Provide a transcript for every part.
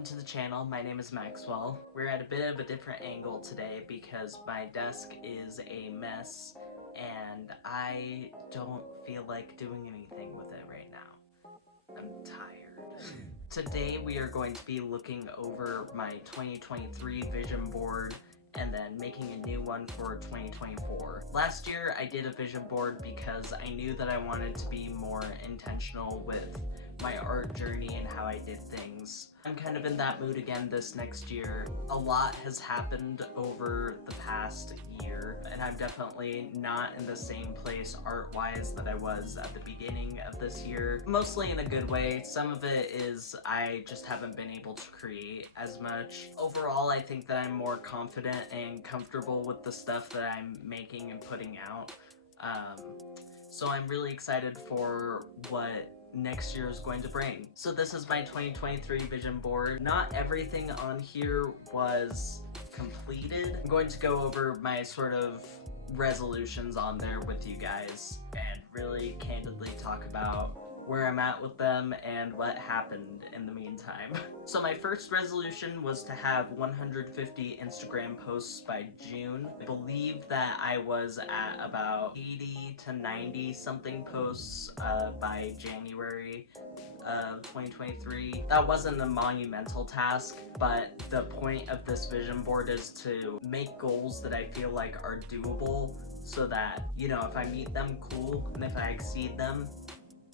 welcome to the channel. My name is Maxwell. We're at a bit of a different angle today because my desk is a mess and I don't feel like doing anything with it right now. I'm tired. Today we are going to be looking over my 2023 vision board and then making a new one for 2024. Last year I did a vision board because I knew that I wanted to be more intentional with my art journey and how I did things. I'm kind of in that mood again this next year. A lot has happened over the past year, and I'm definitely not in the same place art-wise that I was at the beginning of this year. Mostly in a good way. Some of it is I just haven't been able to create as much. Overall, I think that I'm more confident and comfortable with the stuff that I'm making and putting out. So I'm really excited for what next year is going to bring. So this is my 2023 vision board. Not everything on here was completed. I'm going to go over my sort of resolutions on there with you guys and really candidly talk about where I'm at with them and what happened in the meantime. So my first resolution was to have 150 Instagram posts by June. I believe that I was at about 80 to 90 something posts by January of 2023. That wasn't a monumental task, but the point of this vision board is to make goals that I feel like are doable so that, you know, if I meet them, cool, and if I exceed them,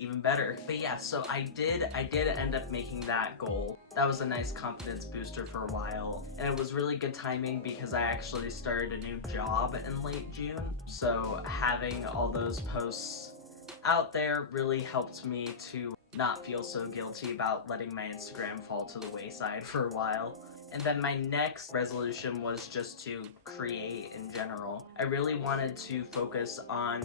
even better. But yeah, so I did end up making that goal. That was a nice confidence booster for a while, and it was really good timing because I actually started a new job in late June, so having all those posts out there really helped me to not feel so guilty about letting my Instagram fall to the wayside for a while. And then my next resolution was just to create in general. I really wanted to focus on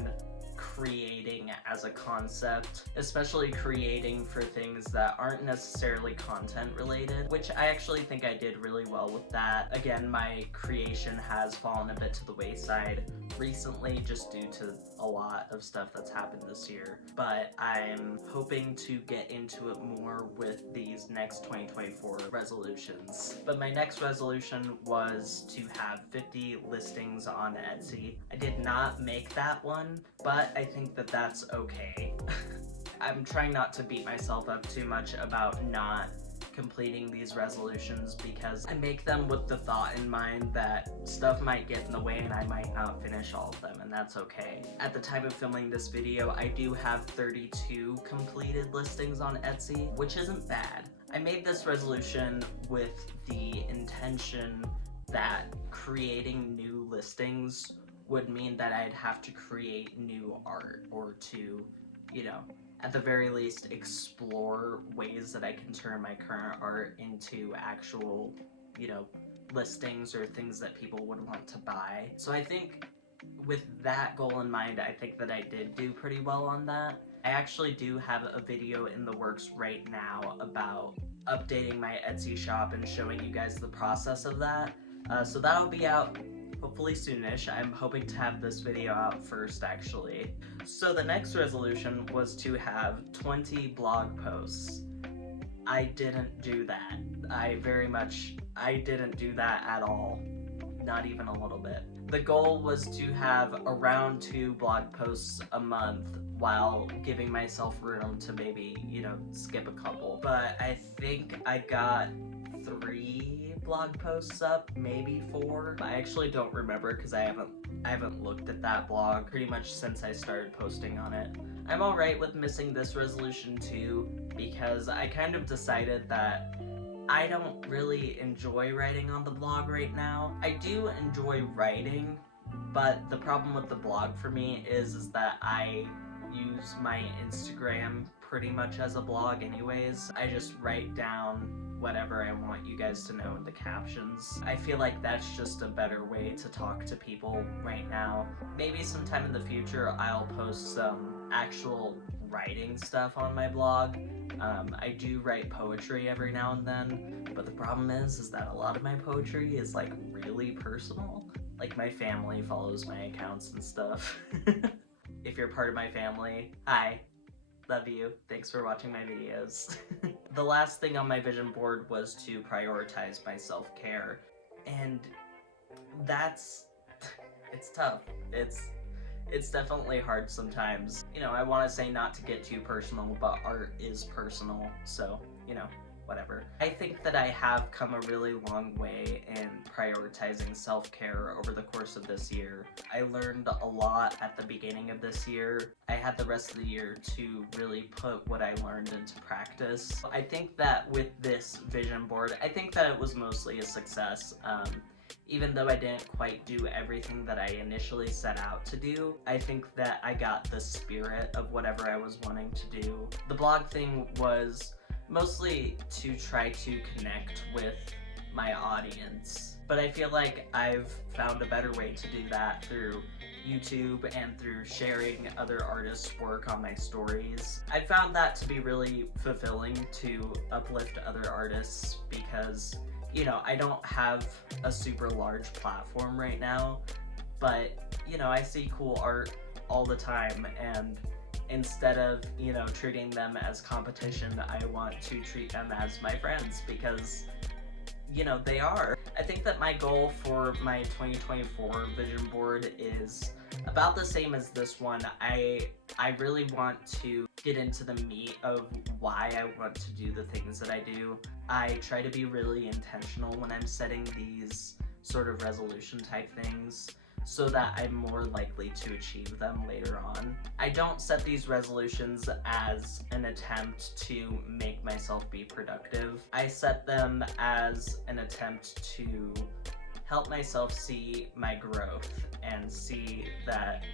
creating as a concept, especially creating for things that aren't necessarily content related, which I actually think I did really well with that. Again, my creation has fallen a bit to the wayside recently just due to a lot of stuff that's happened this year, but I'm hoping to get into it more with these next 2024 resolutions. But my next resolution was to have 50 listings on Etsy. I did not make that one, but I think that that's okay. I'm trying not to beat myself up too much about not completing these resolutions because I make them with the thought in mind that stuff might get in the way and I might not finish all of them, and that's okay. At the time of filming this video, I do have 32 completed listings on Etsy, which isn't bad. I made this resolution with the intention that creating new listings would mean that I'd have to create new art or to, you know, at the very least explore ways that I can turn my current art into actual, you know, listings or things that people would want to buy. So I think with that goal in mind, I think that I did do pretty well on that. I actually do have a video in the works right now about updating my Etsy shop and showing you guys the process of that. So that'll be out hopefully soonish. I'm hoping to have this video out first, actually. So the next resolution was to have 20 blog posts. I didn't do that. I didn't do that at all. Not even a little bit. The goal was to have around 2 blog posts a month while giving myself room to maybe, you know, skip a couple. But I think I got 3 blog posts up, maybe 4. I actually don't remember because I haven't looked at that blog pretty much since I started posting on it. I'm alright with missing this resolution too because I kind of decided that I don't really enjoy writing on the blog right now. I do enjoy writing, but the problem with the blog for me is that I use my Instagram pretty much as a blog anyways. I just write down whatever I want you guys to know in the captions. I feel like that's just a better way to talk to people right now. Maybe sometime in the future I'll post some actual writing stuff on my blog. I do write poetry every now and then, but the problem is that a lot of my poetry is like really personal. Like my family follows my accounts and stuff. If you're part of my family, hi, love you, thanks for watching my videos. the last thing on my vision board was to prioritize my self-care, and that's it's tough. It's definitely hard sometimes. You know, I want to say not to get too personal, but art is personal, so, you know, whatever. I think that I have come a really long way in prioritizing self-care over the course of this year. I learned a lot at the beginning of this year. I had the rest of the year to really put what I learned into practice. I think that with this vision board, I think that it was mostly a success. Even though I didn't quite do everything that I initially set out to do, I think that I got the spirit of whatever I was wanting to do. The blog thing was mostly to try to connect with my audience, but I feel like I've found a better way to do that through YouTube and through sharing other artists' work on my stories. I found that to be really fulfilling, to uplift other artists, because, you know, I don't have a super large platform right now, but, you know, I see cool art all the time, and instead of, you know, treating them as competition, I want to treat them as my friends, because, you know, they are. I think that my goal for my 2024 vision board is about the same as this one. I really want to get into the meat of why I want to do the things that I do. I try to be really intentional when I'm setting these sort of resolution type things, so that I'm more likely to achieve them later on. I don't set these resolutions as an attempt to make myself be productive. I set them as an attempt to help myself see my growth and see that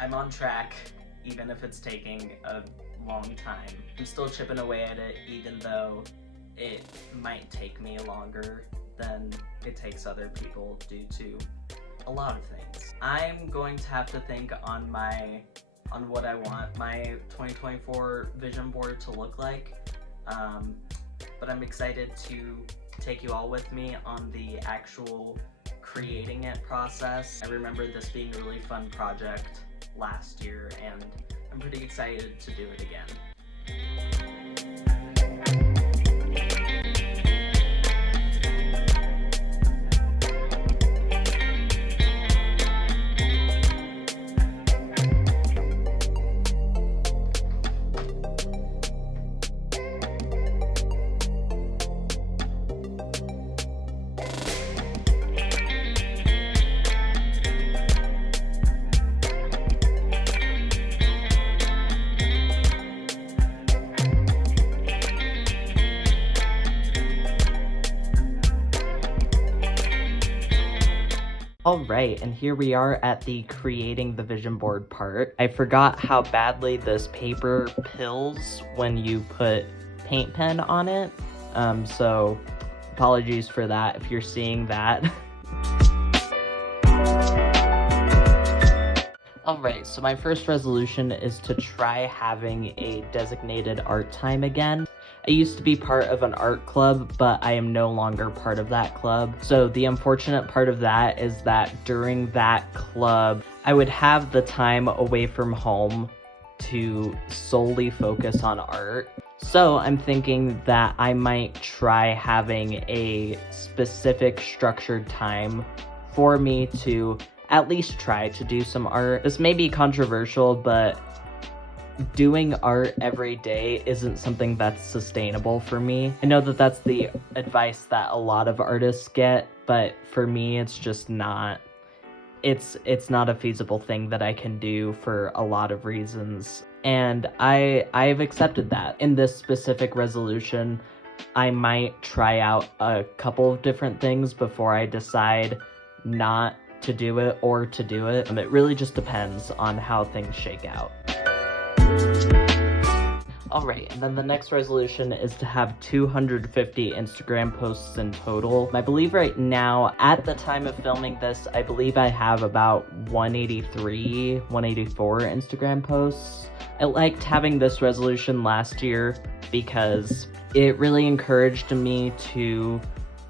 I'm on track, even if it's taking a long time. I'm still chipping away at it, even though it might take me longer than it takes other people due to a lot of things. I'm going to have to think on what I want my 2024 vision board to look like, but I'm excited to take you all with me on the actual creating it process. I remember this being a really fun project last year, and I'm pretty excited to do it again. Alright, and here we are at the creating the vision board part. I forgot how badly this paper pills when you put paint pen on it, so apologies for that if you're seeing that. Alright, so my first resolution is to try having a designated art time again. I used to be part of an art club, but I am no longer part of that club. So the unfortunate part of that is that during that club, I would have the time away from home to solely focus on art. So I'm thinking that I might try having a specific structured time for me to at least try to do some art. This may be controversial, but doing art every day isn't something that's sustainable for me. I know that that's the advice that a lot of artists get, but for me it's just not. It's not a feasible thing that I can do for a lot of reasons, and I've accepted that. In this specific resolution, I might try out a couple of different things before I decide not to do it or to do it. It really just depends on how things shake out. Alright, and then the next resolution is to have 250 Instagram posts in total. I believe right now, at the time of filming this, I believe I have about 183, 184 Instagram posts. I liked having this resolution last year because it really encouraged me to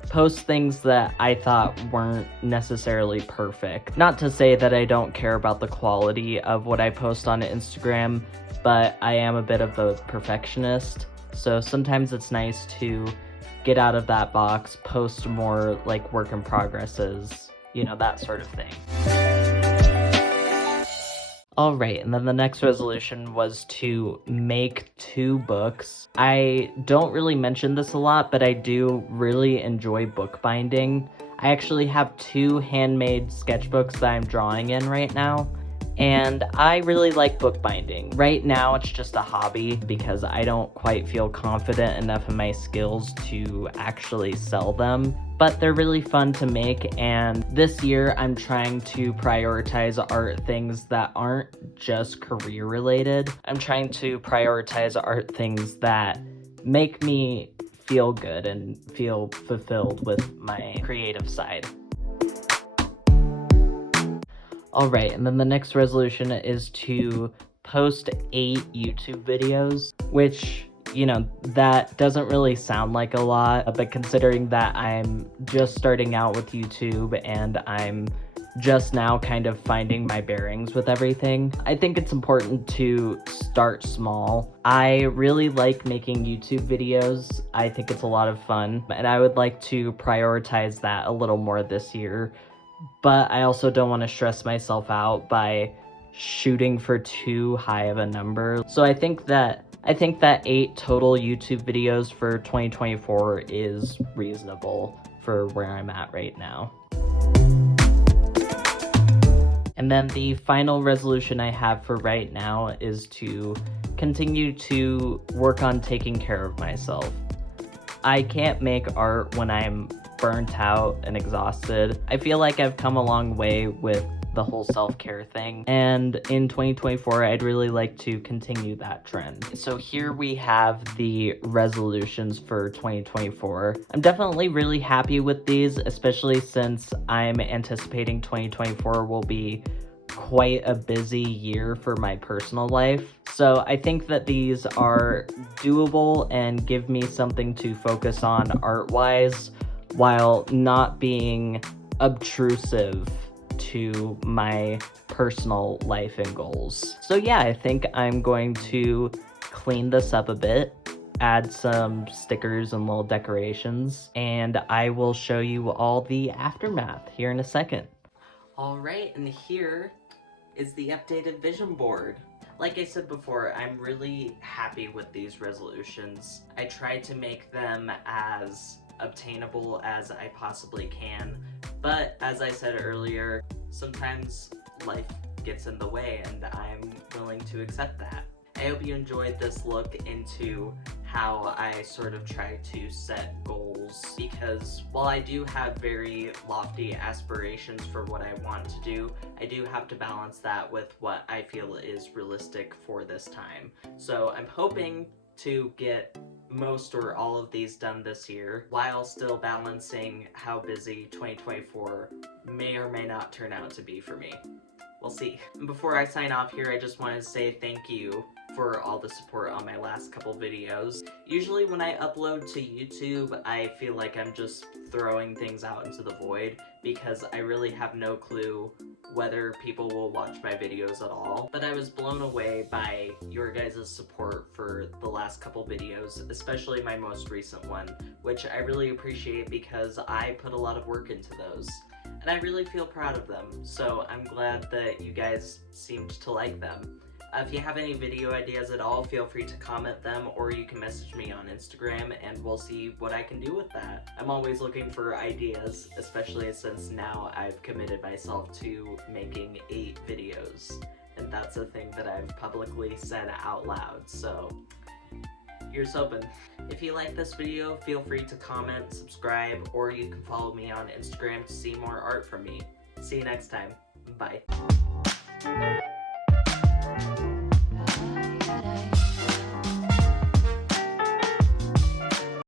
post things that I thought weren't necessarily perfect. Not to say that I don't care about the quality of what I post on Instagram, but I am a bit of a perfectionist, so sometimes it's nice to get out of that box, post more like work in progresses, you know, that sort of thing. Alright, and then the next resolution was to make 2 books. I don't really mention this a lot, but I do really enjoy bookbinding. I actually have 2 handmade sketchbooks that I'm drawing in right now, and I really like bookbinding. Right now it's just a hobby because I don't quite feel confident enough in my skills to actually sell them, but they're really fun to make, and this year I'm trying to prioritize art things that aren't just career related. I'm trying to prioritize art things that make me feel good and feel fulfilled with my creative side. Alright, and then the next resolution is to post 8 YouTube videos, which, you know, that doesn't really sound like a lot, but considering that I'm just starting out with YouTube and I'm just now kind of finding my bearings with everything, I think it's important to start small. I really like making YouTube videos. I think it's a lot of fun, and I would like to prioritize that a little more this year. But I also don't want to stress myself out by shooting for too high of a number. So I think that 8 total YouTube videos for 2024 is reasonable for where I'm at right now. And then the final resolution I have for right now is to continue to work on taking care of myself. I can't make art when I'm burnt out and exhausted. I feel like I've come a long way with the whole self-care thing, and in 2024 I'd really like to continue that trend. So here we have the resolutions for 2024. I'm definitely really happy with these, especially since I'm anticipating 2024 will be quite a busy year for my personal life. So I think that these are doable and give me something to focus on art-wise while not being obtrusive to my personal life and goals. So yeah, I think I'm going to clean this up a bit, add some stickers and little decorations, and I will show you all the aftermath here in a second. Alright, and here is the updated vision board. Like I said before, I'm really happy with these resolutions. I tried to make them as obtainable as I possibly can, but as I said earlier, sometimes life gets in the way and I'm willing to accept that. I hope you enjoyed this look into how I sort of try to set goals, because while I do have very lofty aspirations for what I want to do, I do have to balance that with what I feel is realistic for this time. So I'm hoping to get most or all of these done this year, while still balancing how busy 2024 may or may not turn out to be for me. We'll see. Before I sign off here, I just wanted to say thank you for all the support on my last couple videos. Usually when I upload to YouTube, I feel like I'm just throwing things out into the void because I really have no clue whether people will watch my videos at all. But I was blown away by your guys' support for the last couple videos, especially my most recent one, which I really appreciate because I put a lot of work into those. And I really feel proud of them, so I'm glad that you guys seemed to like them. If you have any video ideas at all, feel free to comment them, or you can message me on Instagram and we'll see what I can do with that. I'm always looking for ideas, especially since now I've committed myself to making 8 videos. And that's a thing that I've publicly said out loud, so ears open. If you like this video, feel free to comment, subscribe, or you can follow me on Instagram to see more art from me. See you next time. Bye.